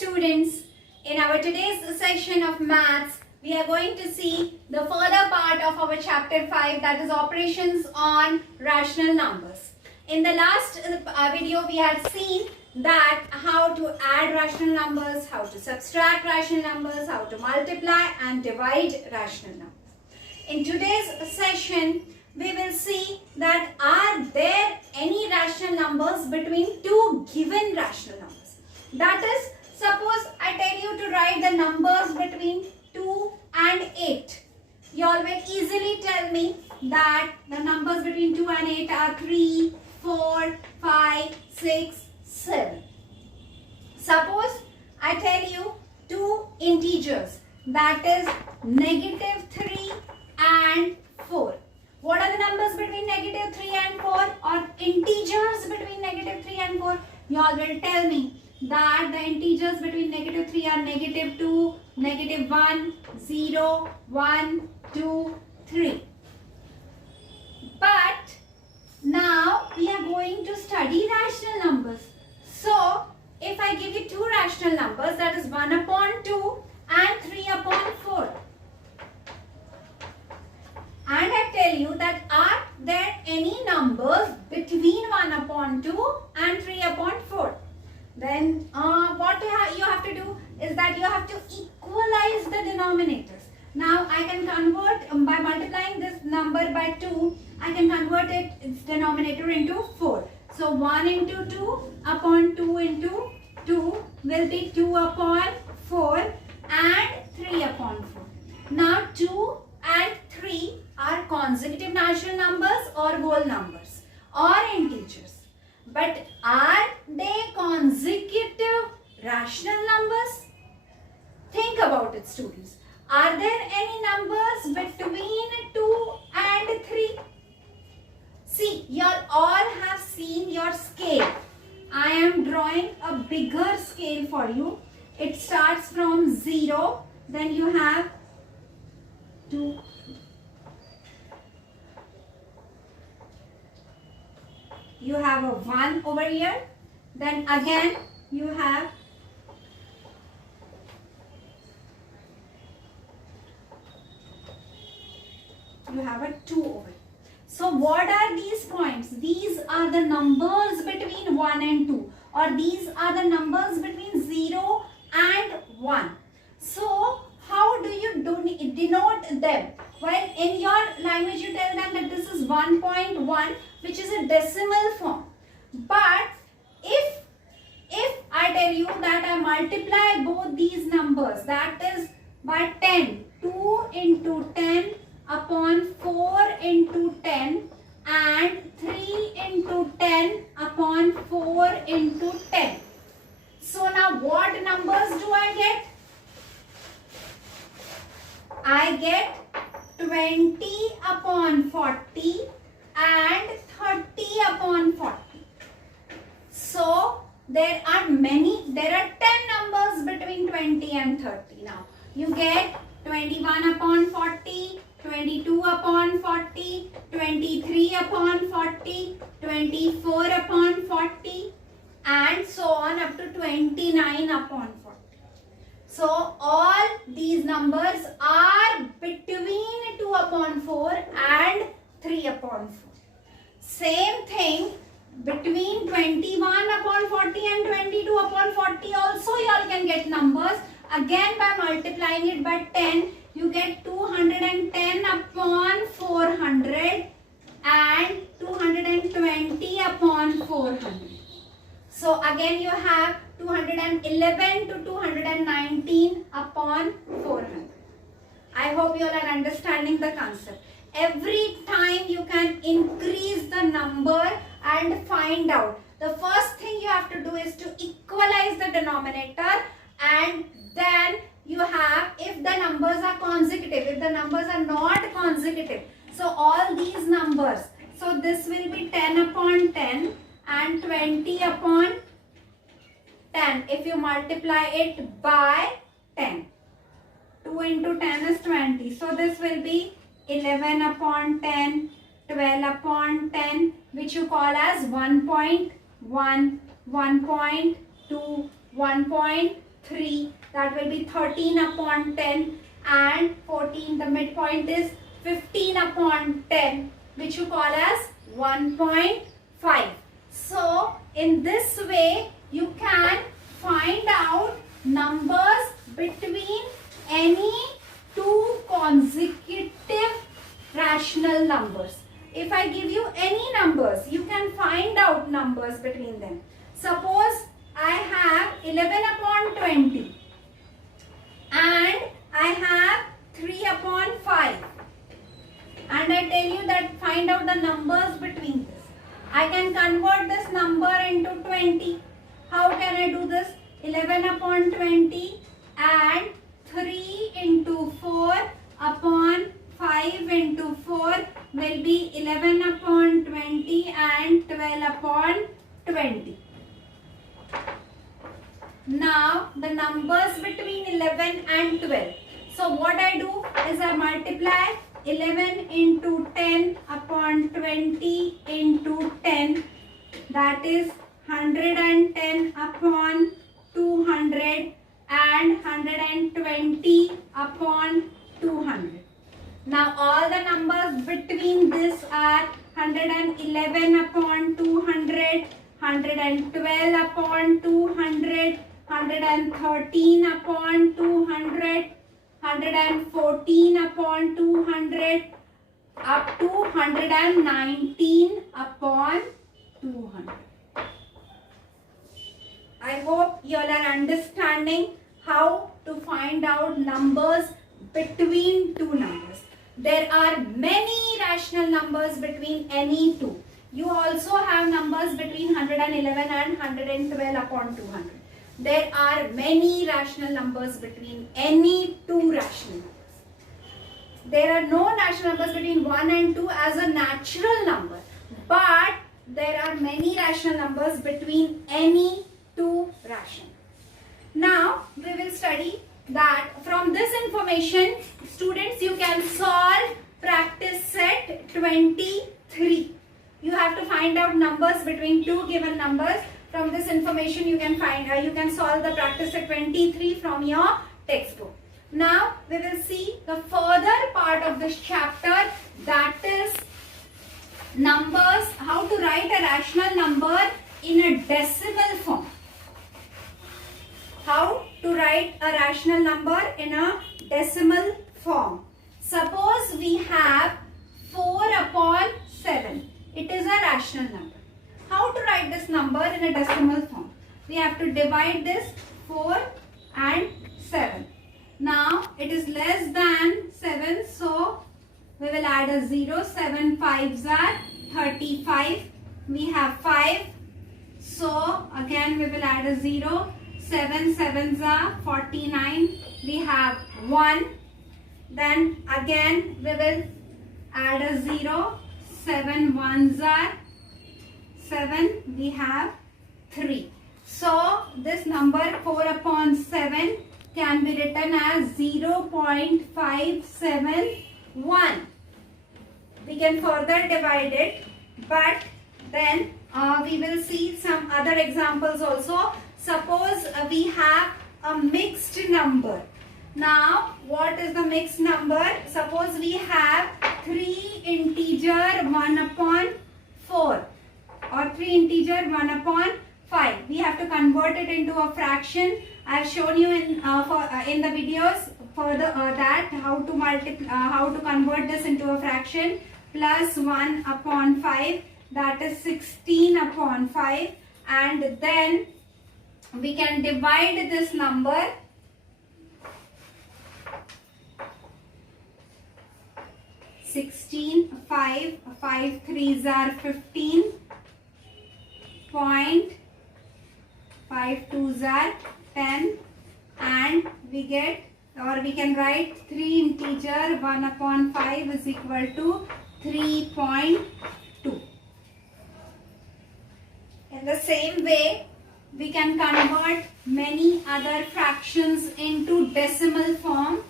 students, in our today's session of maths, we are going to see the further part of our chapter 5, that is operations on rational numbers. In the last video, we had seen that how to add rational numbers, how to subtract rational numbers, how to multiply and divide rational numbers. In today's session, we will see that are there any rational numbers between two given rational numbers. That is, suppose I tell you to write the numbers between 2 and 8. You all will easily tell me that the numbers between 2 and 8 are 3, 4, 5, 6, 7. Suppose I tell you two integers, that is -3 and 4. What are the numbers between -3 and 4 or integers between -3 and 4? You all will tell me that the integers between -3 are -2, -1, 0, 1, 2, 3. But now we are going to study rational numbers. So if I give you two rational numbers, that is 1/2 and 3/4. And I tell you that are there any numbers between 1/2 and 3/4? Then what you have to do is that you have to equalize the denominators. Now I can convert by multiplying this number by 2. I can convert its denominator into 4. So 1 into 2 upon 2 into 2 will be 2/4 and 3/4. Now 2 and 3 are consecutive natural numbers or whole numbers or integers. But are they consecutive rational numbers? Think about it, students. Are there any numbers between 2 and 3? See, you all have seen your scale. I am drawing a bigger scale for you. It starts from 0, then you have 2. You have a 1 over here, then again you have a 2 over here. So what are these points? These are the numbers between 1 and 2, or these are the numbers between 0 and 1. So how do you denote them? Well, in your language you tell them that this is 1.1, which is a decimal form. But if I tell you that I multiply both these numbers, that is by 10, 2 into 10 upon 4 into 10 and 3 into 10 upon 4 into 10. So now what numbers do I get? I get 20/40 and 30/40. So there are 10 numbers between 20 and 30. Now you get 21/40, 22/40, 23/40, 24/40 and so on up to 29/40. So all these numbers are between 2/4 and 3/4. Same thing between 21/40 and 22/40 also you all can get numbers. Again by multiplying it by 10, you get 210/400 and 220/400. So again you have 211 to 219/400. I hope you all are understanding the concept. Every time you can increase the number and find out. The first thing you have to do is to equalize the denominator, and then you have, if the numbers are consecutive, if the numbers are not consecutive, so all these numbers, so this will be 10/10 and 20/10 if you multiply it by 10. 2 into 10 is 20. So this will be 11/10, 12/10, which you call as 1.1, 1.2, 1.3, 3, that will be 13 upon 10, and 14, the midpoint is 15 upon 10, which you call as 1.5. So in this way you can find out numbers between any two consecutive rational numbers. If I give you any numbers, you can find out numbers between them. Suppose I have 11 upon 20 and I have 3 upon 5, and I tell you that find out the numbers between this. I can convert this number into 20. How can I do this? 11 upon 20 and 3 into 4 upon 5 into 4 will be 11 upon 20 and 12 upon 20. Now the numbers between 11 and 12. So what I do is I multiply 11 into 10 upon 20 into 10, that is 110 upon 200 and 120 upon 200. Now all the numbers between this are 111 upon 200, 112 upon 200, 113 upon 200, 114 upon 200, up to 119 upon 200. I hope you all are understanding how to find out numbers between two numbers. There are many rational numbers between any two. You also have numbers between 111 and 112 upon 200. There are many rational numbers between any two rational numbers. There are no rational numbers between 1 and 2 as a natural number, but there are many rational numbers between any two rational. Now we will study that from this information, students, you can solve practice set 23. You have to find out numbers between two given numbers. From this information you can solve the practice set 23 from your textbook. Now we will see the further part of this chapter, that is numbers, how to write a rational number in a decimal form. How to write a rational number in a decimal form. Suppose we have 4 upon 7. It is a rational number. How to write this number in a decimal form? We have to divide this 4 and 7. Now it is less than 7, so we will add a 0. 7 5s are 35. We have 5, so again we will add a 0. 7 7s are 49. We have 1. Then again we will add a 0. 7 1s are 7. We have 3. So this number 4 upon 7 can be written as 0.571. We can further divide it, but then we will see some other examples also. Suppose we have a mixed number. Now what is the mixed number? Suppose we have 3 integer 1 upon 4 or 3 integer 1 upon 5. We have to convert it into a fraction. I have shown you in the videos further that how to convert this into a fraction. Plus 1 upon 5, that is 16 upon 5, and then we can divide this number 16, 5, 5 3s are 15, 5 2s are 10, and we get, or we can write 3 integer 1 upon 5 is equal to 3.2. In the same way, we can convert many other fractions into decimal form.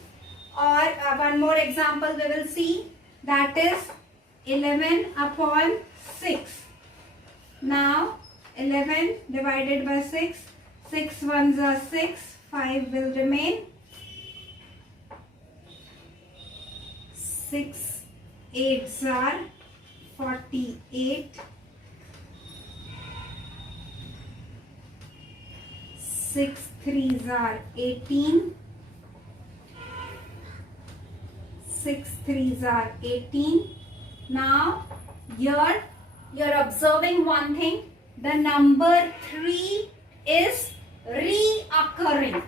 Or one more example we will see, that is 11 upon 6. Now 11 divided by 6, 6 1s are 6, 5 will remain. 6 8s are 48. 6 3s are 18. 6 3s are 18. Now here you're observing one thing. The number 3 is reoccurring.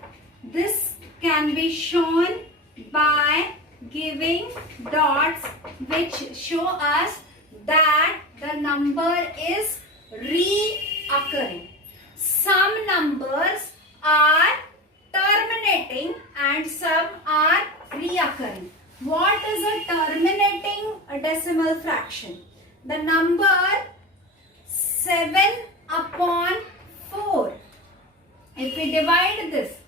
This can be shown by giving dots which show us that the number is reoccurring. Some numbers are terminating and some are reoccurring. What is a terminating decimal fraction? The number 7 upon 4. If we divide this,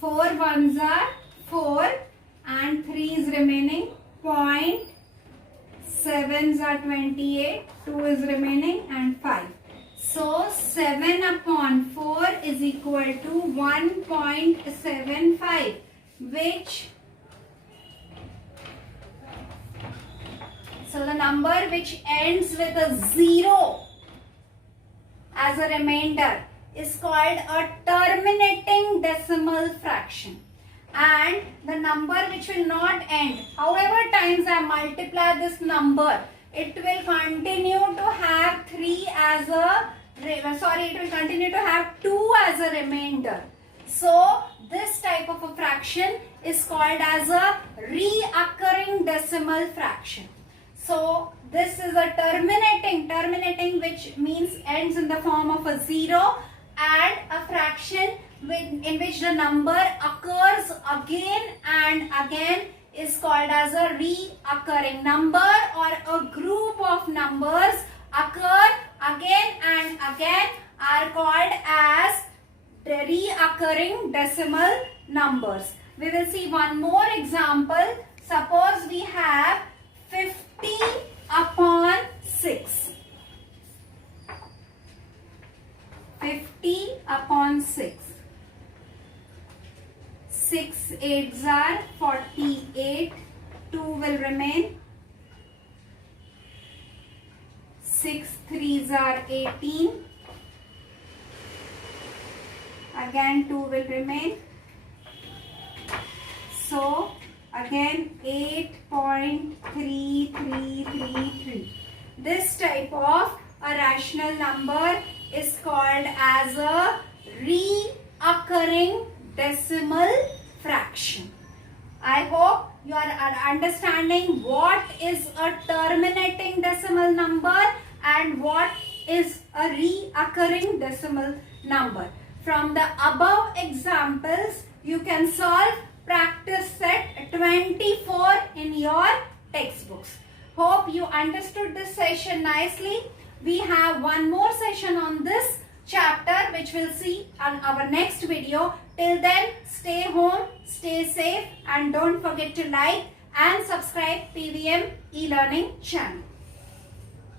4 ones are 4 and 3 is remaining, 0.7s are 28, 2 is remaining and 5. So 7 upon 4 is equal to 1.75, which so the number which ends with a 0 as a remainder is called a terminating decimal fraction. And the number which will not end, however times I multiply this number, it will continue to have 3 as a, it will continue to have 2 as a remainder. So this type of a fraction is called as a reoccurring decimal fraction. So this is a terminating which means ends in the form of a 0, and a fraction in which the number occurs again and again is called as a reoccurring number, or a group of numbers occur again and again are called as the reoccurring decimal numbers. We will see one more example. Suppose we have 50 upon 6. 50 upon 6. 6 8s are 48. 2 will remain. 6 3s are 18. Again 2 will remain. So again 8.3333. This type of a rational number is called as a reoccurring decimal fraction. I hope you are understanding what is a terminating decimal number and what is a reoccurring decimal number. From the above examples, you can solve practice set 24 in your textbooks. Hope you understood this session nicely. We have one more session on this chapter which we'll see on our next video. Till then, stay home, stay safe, and don't forget to like and subscribe PVM e-learning channel.